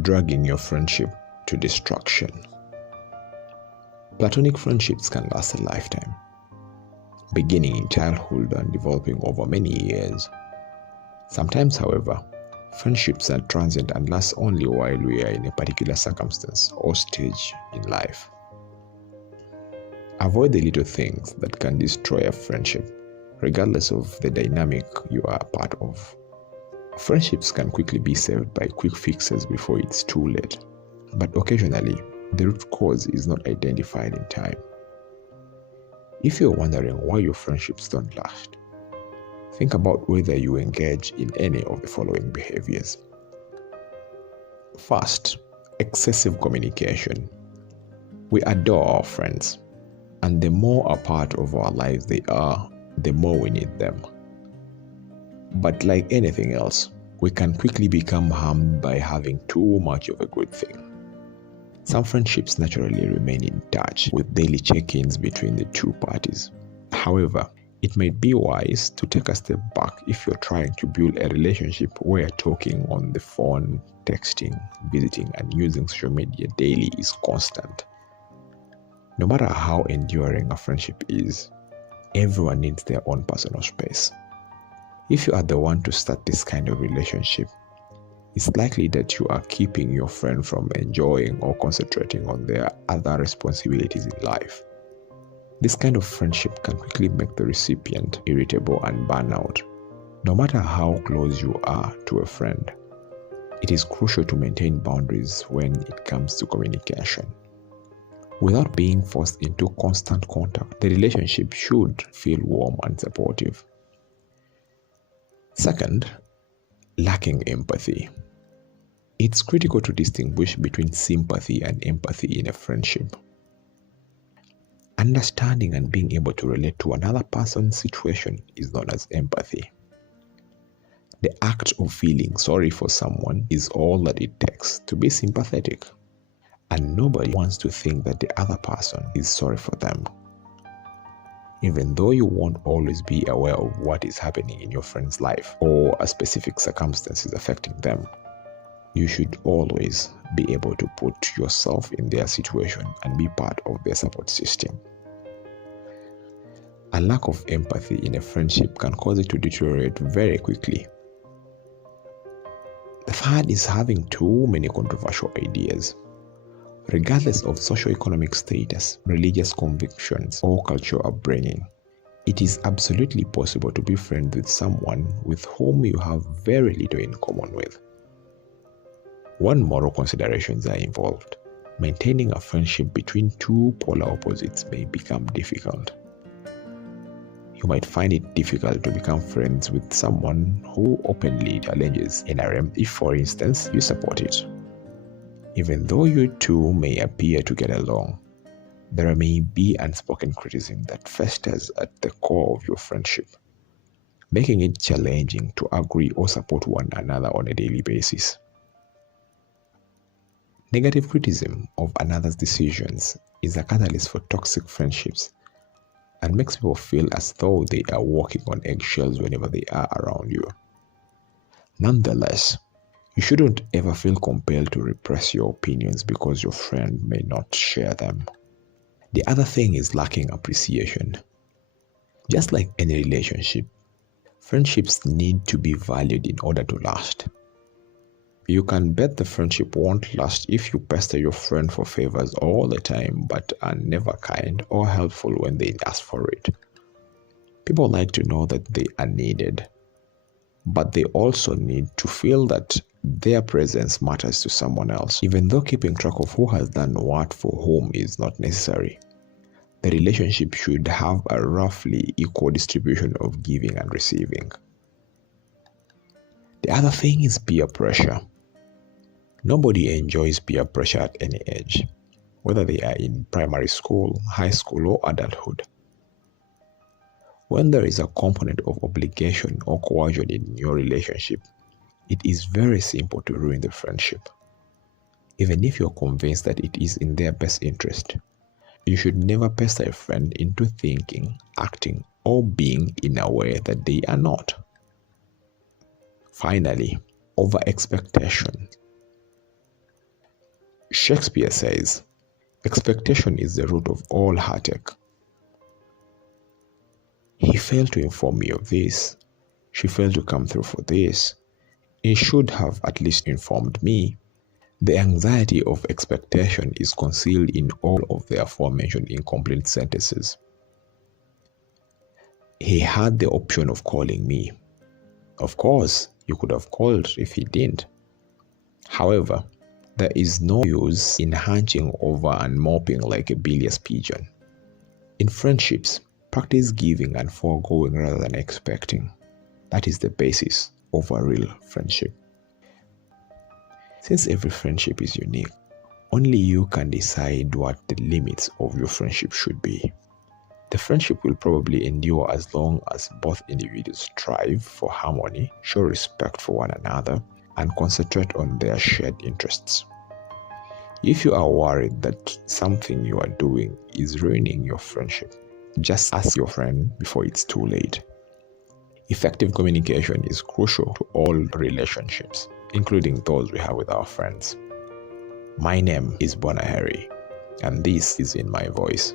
dragging your friendship to destruction. Platonic friendships can last a lifetime, beginning in childhood and developing over many years. Sometimes, however, friendships are transient and last only while we are in a particular circumstance or stage in life. Avoid the little things that can destroy a friendship, regardless of the dynamic you are a part of. Friendships can quickly be saved by quick fixes before it's too late, but occasionally, the root cause is not identified in time. If you're wondering why your friendships don't last, think about whether you engage in any of the following behaviors. First, excessive communication. We adore our friends, and the more a part of our lives they are, the more we need them. But like anything else, we can quickly become harmed by having too much of a good thing. Some friendships naturally remain in touch with daily check-ins between the two parties. However, it might be wise to take a step back if you're trying to build a relationship where talking on the phone, texting, visiting, and using social media daily is constant. No matter how enduring a friendship is, everyone needs their own personal space. If you are the one to start this kind of relationship, it's likely that you are keeping your friend from enjoying or concentrating on their other responsibilities in life. This kind of friendship can quickly make the recipient irritable and burn out. No matter how close you are to a friend, it is crucial to maintain boundaries when it comes to communication. Without being forced into constant contact, the relationship should feel warm and supportive. Second, lacking empathy. It's critical to distinguish between sympathy and empathy in a friendship. Understanding and being able to relate to another person's situation is known as empathy. The act of feeling sorry for someone is all that it takes to be sympathetic, and nobody wants to think that the other person is sorry for them. Even though you won't always be aware of what is happening in your friend's life or a specific circumstances affecting them, you should always be able to put yourself in their situation and be part of their support system. A lack of empathy in a friendship can cause it to deteriorate very quickly. The third is having too many controversial ideas. Regardless of socioeconomic status, religious convictions, or cultural upbringing, it is absolutely possible to be friends with someone with whom you have very little in common with. When moral considerations are involved, maintaining a friendship between two polar opposites may become difficult. You might find it difficult to become friends with someone who openly challenges NRM if, for instance, you support it. Even though you two may appear to get along, there may be unspoken criticism that festers at the core of your friendship, making it challenging to agree or support one another on a daily basis. Negative criticism of another's decisions is a catalyst for toxic friendships and makes people feel as though they are walking on eggshells whenever they are around you. Nonetheless, you shouldn't ever feel compelled to repress your opinions because your friend may not share them. The other thing is lacking appreciation. Just like any relationship, friendships need to be valued in order to last. You can bet the friendship won't last if you pester your friend for favors all the time but are never kind or helpful when they ask for it. People like to know that they are needed, but they also need to feel that their presence matters to someone else, even though keeping track of who has done what for whom is not necessary. The relationship should have a roughly equal distribution of giving and receiving. The other thing is peer pressure. Nobody enjoys peer pressure at any age, whether they are in primary school, high school, or adulthood. When there is a component of obligation or coercion in your relationship, it is very simple to ruin the friendship. Even if you're convinced that it is in their best interest, you should never pester a friend into thinking, acting, or being in a way that they are not. Finally, over-expectation. Shakespeare says, expectation is the root of all heartache. He failed to inform me of this. She failed to come through for this. He should have at least informed me. The anxiety of expectation is concealed in all of the aforementioned incomplete sentences. He had the option of calling me. Of course, you could have called if he didn't. However, there is no use in hunching over and moping like a bilious pigeon. In friendships, practice giving and foregoing rather than expecting. That is the basis of a real friendship. Since every friendship is unique, only you can decide what the limits of your friendship should be. The friendship will probably endure as long as both individuals strive for harmony, show respect for one another, and concentrate on their shared interests. If you are worried that something you are doing is ruining your friendship, just ask your friend before it's too late. Effective communication is crucial to all relationships, including those we have with our friends. My name is Bona Harry, and this is In My Voice.